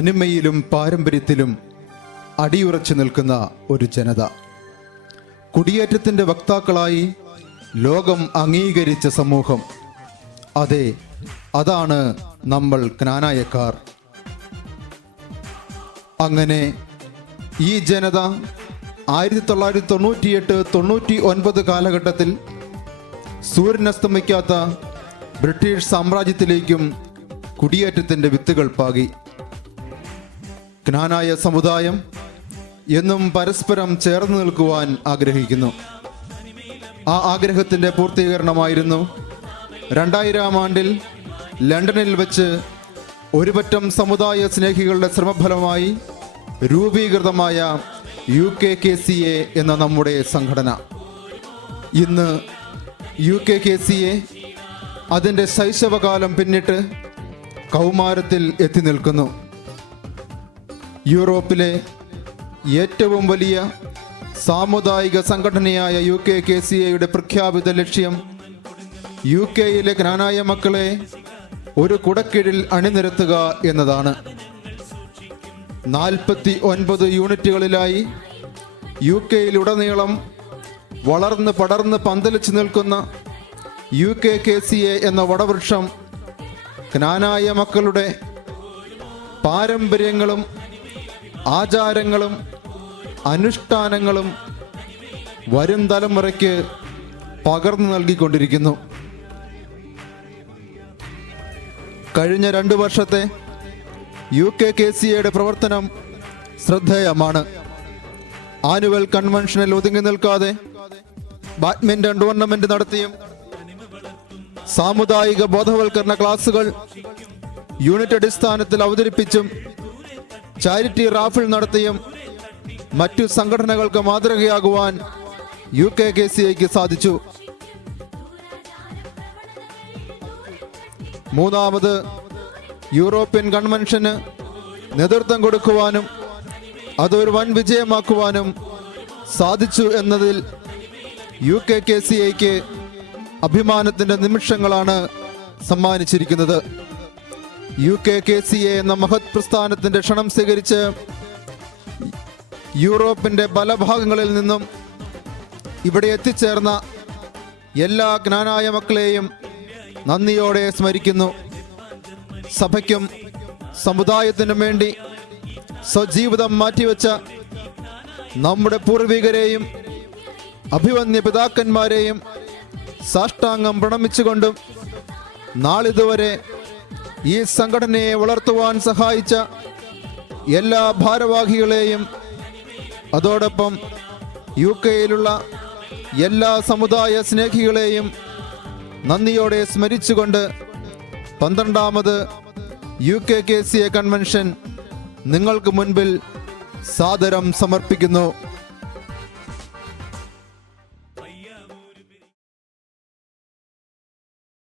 തനിമയിലും പാരമ്പര്യത്തിലും അടിയുറച്ചു നിൽക്കുന്ന ഒരു ജനത. കുടിയേറ്റത്തിൻ്റെ വക്താക്കളായി ലോകം അംഗീകരിച്ച സമൂഹം. അതെ, അതാണ് നമ്മൾ ക്നാനായക്കാർ. അങ്ങനെ ഈ ജനത 1998-99 കാലഘട്ടത്തിൽ സൂര്യനസ്തമിക്കാത്ത ബ്രിട്ടീഷ് സാമ്രാജ്യത്തിലേക്കും കുടിയേറ്റത്തിൻ്റെ വിത്തുകൾ പാകി. ക്നാനായ സമുദായം എന്നും പരസ്പരം ചേർന്ന് നിൽക്കുവാൻ ആഗ്രഹിക്കുന്നു. ആ ആഗ്രഹത്തിൻ്റെ പൂർത്തീകരണമായിരുന്നു 2000 ആണ്ടിൽ ലണ്ടനിൽ വെച്ച് ഒരുപറ്റം സമുദായ സ്നേഹികളുടെ ശ്രമഫലമായി രൂപീകൃതമായ UKKCA എന്ന നമ്മുടെ സംഘടന. ഇന്ന് UKKCA അതിൻ്റെ ശൈശവകാലം പിന്നിട്ട് കൗമാരത്തിൽ എത്തി നിൽക്കുന്നു. യൂറോപ്പിലെ ഏറ്റവും വലിയ സാമുദായിക സംഘടനയായ UKKCAയുടെ പ്രഖ്യാപിത ലക്ഷ്യം UK-യിലെ ക്നാനായ മക്കളെ ഒരു കുടക്കീഴിൽ അണിനിരത്തുക എന്നതാണ്. 49 യൂണിറ്റുകളിലായി UK-യിലുടനീളം വളർന്ന് പടർന്ന് പന്തലിച്ചു നിൽക്കുന്ന UKKCA എന്ന വടവൃക്ഷം ക്നാനായ മക്കളുടെ പാരമ്പര്യങ്ങളും ആചാരങ്ങളും അനുഷ്ഠാനങ്ങളും വരും തലമുറയ്ക്ക് പകർന്നു നൽകിക്കൊണ്ടിരിക്കുന്നു. കഴിഞ്ഞ 2 വർഷത്തെ UKKCAയുടെ പ്രവർത്തനം ശ്രദ്ധേയമാണ്. ആനുവൽ കൺവെൻഷനിൽ ഒതുങ്ങി നിൽക്കാതെ ബാഡ്മിന്റൺ ടൂർണമെന്റ് നടത്തിയും സാമുദായിക ബോധവൽക്കരണ ക്ലാസുകൾ യൂണിറ്റ് അടിസ്ഥാനത്തിൽ അവതരിപ്പിച്ചും ചാരിറ്റി റാഫിൾ നടത്തിയും മറ്റു സംഘടനകൾക്ക് മാതൃകയാകുവാൻ UKKCAയ്ക്ക് സാധിച്ചു. 3ാമത് യൂറോപ്യൻ കൺവെൻഷന് നേതൃത്വം കൊടുക്കുവാനും അതൊരു വൻ വിജയമാക്കുവാനും സാധിച്ചു എന്നതിൽ UKKCAയ്ക്ക് അഭിമാനത്തിൻ്റെ നിമിഷങ്ങളാണ് സമ്മാനിച്ചിരിക്കുന്നത്. UKKCA എന്ന മഹത് പ്രസ്ഥാനത്തിൻ്റെ ക്ഷണം സ്വീകരിച്ച് യൂറോപ്പിൻ്റെ പല ഭാഗങ്ങളിൽ നിന്നും ഇവിടെ എത്തിച്ചേർന്ന എല്ലാ ക്നാനായ മക്കളെയും നന്ദിയോടെ സ്മരിക്കുന്നു. സഭയ്ക്കും സമുദായത്തിനും വേണ്ടി സ്വജീവിതം മാറ്റിവെച്ച നമ്മുടെ പൂർവികരെയും അഭിവന്യ പിതാക്കന്മാരെയും സാഷ്ടാംഗം പ്രണമിച്ചുകൊണ്ടും നാളിതുവരെ ഈ സംഘടനയെ വളർത്തുവാൻ സഹായിച്ച എല്ലാ ഭാരവാഹികളെയും അതോടൊപ്പം UK-യിലുള്ള എല്ലാ സമുദായ സ്നേഹികളെയും നന്ദിയോടെ സ്മരിച്ചുകൊണ്ട് 12ാമത് UKKCA കൺവെൻഷൻ നിങ്ങൾക്ക് മുൻപിൽ സാദരം സമർപ്പിക്കുന്നു.